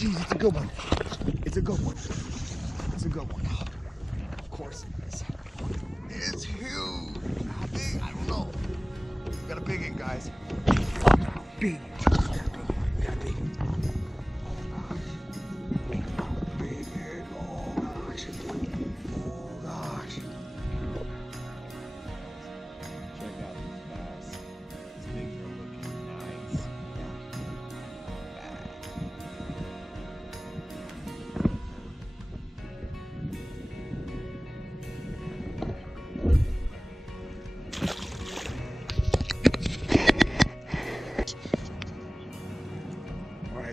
geez, it's a good one. It's a good one. It's a good one. Of course it is. It's huge. How big? I don't know. We got a big one, guys. Big. We got a big one.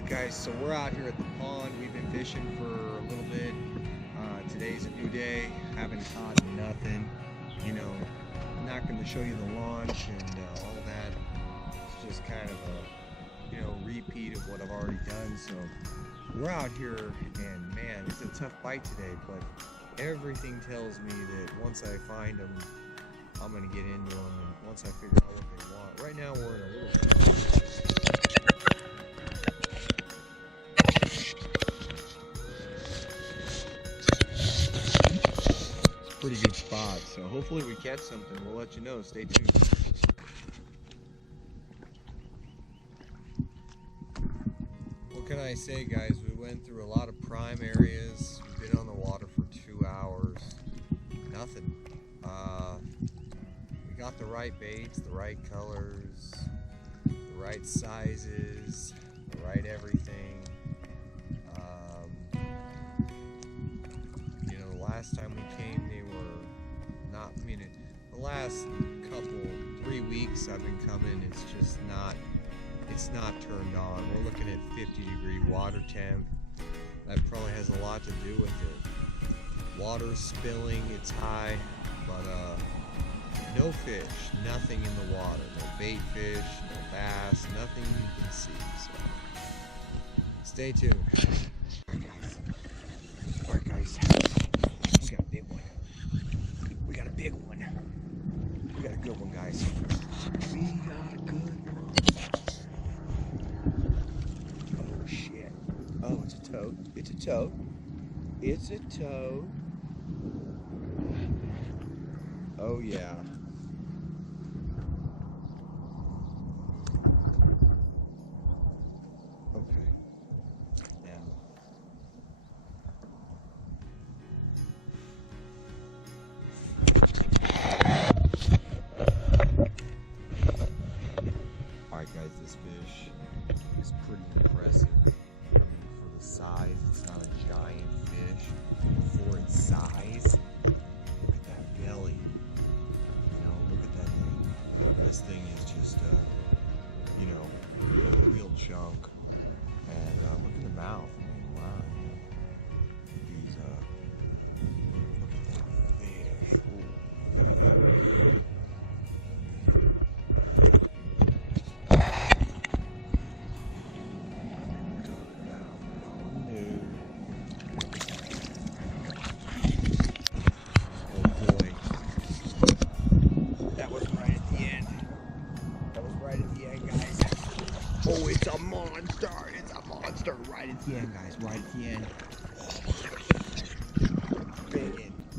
Guys, so we're out here at the pond. We've been fishing for a little bit. Today's a new day. Haven't caught nothing. You know, I'm not going to show you the launch and all that. It's just kind of a, you know, repeat of what I've already done. So we're out here, and man, it's a tough bite today. But everything tells me that once I find them, I'm going to get into them. And once I figure out what they want. Right now, we're in a little. Pretty good spot, so hopefully we catch something. We'll let you know. Stay tuned. What can I say, guys? We went through a lot of prime areas. We've been on the water for 2 hours. Nothing. We got the right baits, the right colors, the right sizes, the right everything. Last time we came, they were not, I mean, the last couple, 3 weeks I've been coming, it's just not, it's not turned on. We're looking at 50-degree water temp. That probably has a lot to do with it. Water's spilling, it's high, but no fish, nothing in the water. No bait fish, no bass, nothing you can see. So stay tuned. All right, guys. We got a big one. We got a big one. We got a good one, guys. We got a good one. Oh, shit. Oh, it's a toad. It's a toad. It's a toad. Oh, yeah. Guys, this fish is pretty impressive. I mean, for the size, it's not a giant fish. For its size, look at that belly. You know, look at that thing. This thing is just, you know, a real chunk. And look at the mouth. I mean, wow. He's, look at that fish. Ooh. Oh, it's a monster! It's a monster right at the end, guys. Right at the end.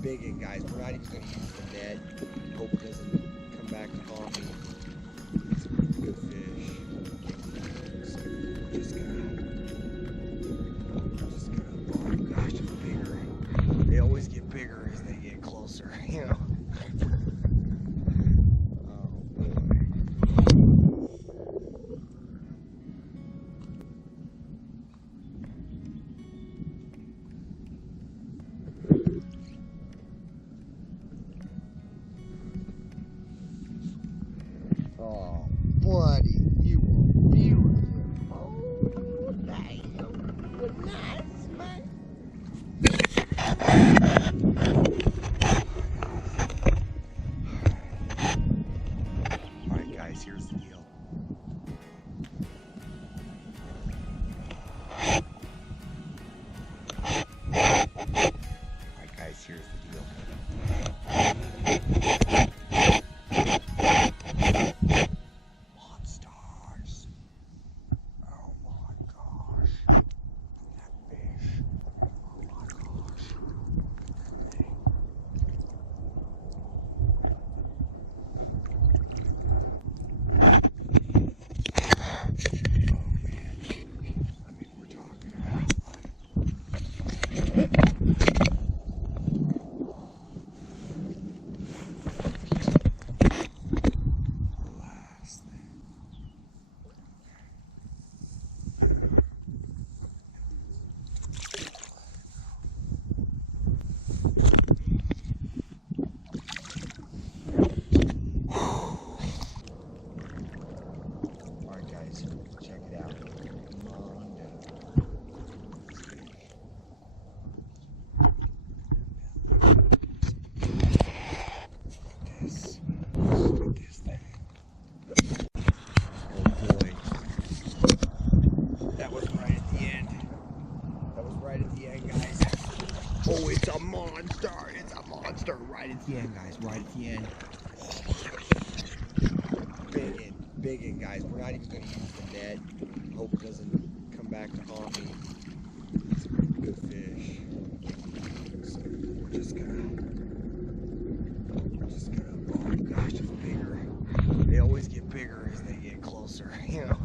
Big in, guys. We're not even going to use the net. Hope it doesn't come back to haunt me. It's a pretty good fish. So we're just gonna, oh gosh, it's bigger. They always get bigger as they get closer, you know. Oh, buddy, you were beautiful. Oh, nice, man. Oh, it's a monster. It's a monster. Right at the end, guys. Right at the end. Big in, guys. We're not even going to use the net. Hope it doesn't come back to haunt me. It's a good fish. So we're just gonna, oh gosh, it's bigger. They always get bigger as they get closer, you know.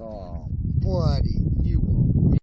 Oh, buddy, you will.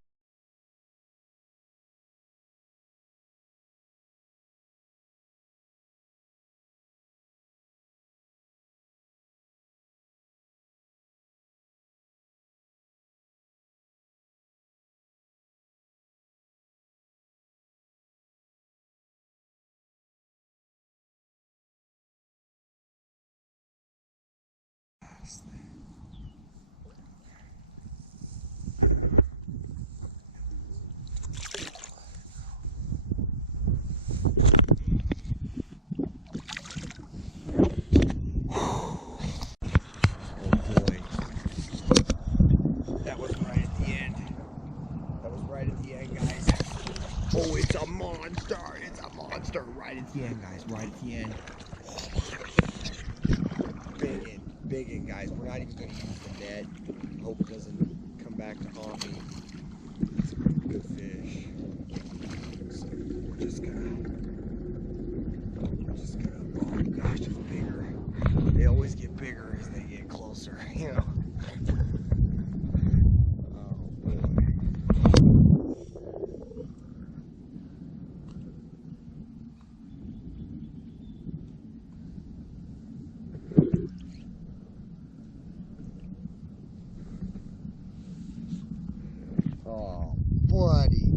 That was right at the end. That was right at the end, guys. Oh, it's a monster. It's a monster. Right at the end, guys. Right at the end. Big in, guys. We're not even going to use the net. Hope it doesn't come back to haunt me. It's a good fish. So we're just gonna, oh gosh, it's bigger. They always get bigger as they get closer, you know. Oh, buddy.